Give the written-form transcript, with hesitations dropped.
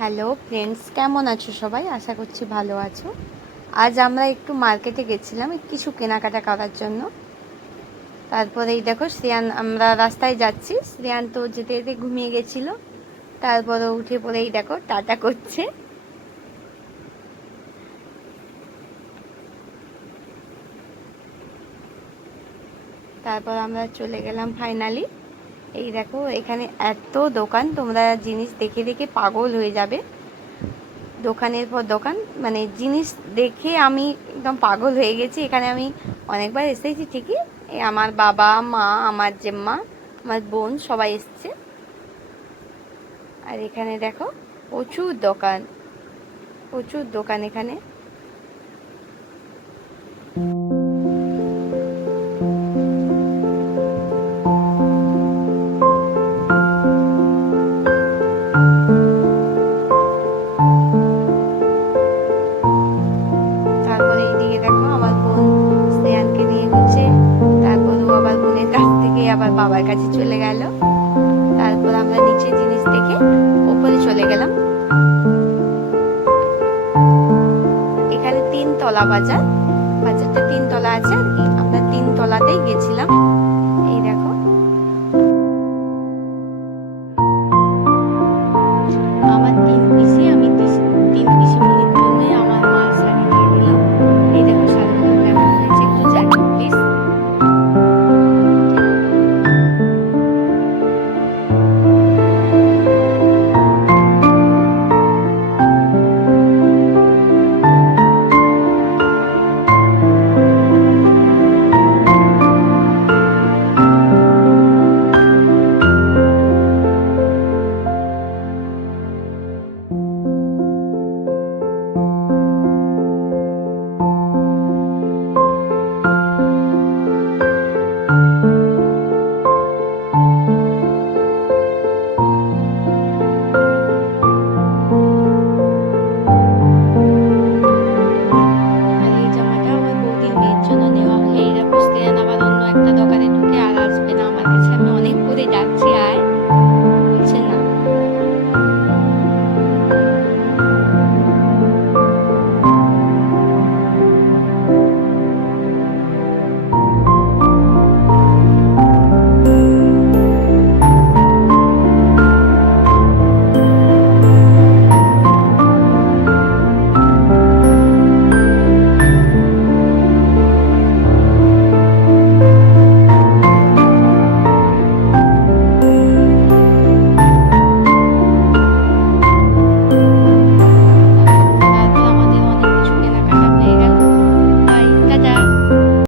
Hello friends, কেমন আছো সবাই? আশা করছি ভালো আছো। আজ আমরা একটু মার্কেটে গেছিলাম কিছু কেনাকাটা করার জন্য। তারপরে এই দেখো শ্রেয়ান, আমরা রাস্তায় যাচ্ছি, শ্রেয়ান তো যেতে যেতে ঘুমিয়ে গেছিলো। তারপরে উঠে পড়ে এই দেখো টাটা করছে। তারপর আমরা চলে গেলাম ফাইনালি। এই দেখো এখানে এত দোকান, তোমরা জিনিস দেখে দেখে পাগল হয়ে যাবে। দোকানের পর দোকান, মানে জিনিস দেখে আমি একদম পাগল হয়ে গেছি। এখানে আমি অনেকবার এসেছি ঠিকই, আমার বাবা মা, আমার জেম্মা, আমার বোন সবাই এসছে। আর এখানে দেখো প্রচুর দোকান, প্রচুর দোকান এখানে। তারপরে এইদিকে দেখো আমার বোন শ্রেয়ানকে নিয়ে ঘুরছে। তারপর ও আবার বোনের কাছ থেকে আবার বাবার কাছে চলে গেল। তারপর আমরা নিচে জিনিস দেখে ওপরে চলে গেলাম। এখানে 3 তলা বাজার, বাজারটা 3 তলা আছে আর কি। আমরা 3 তলাতেই গেছিলাম।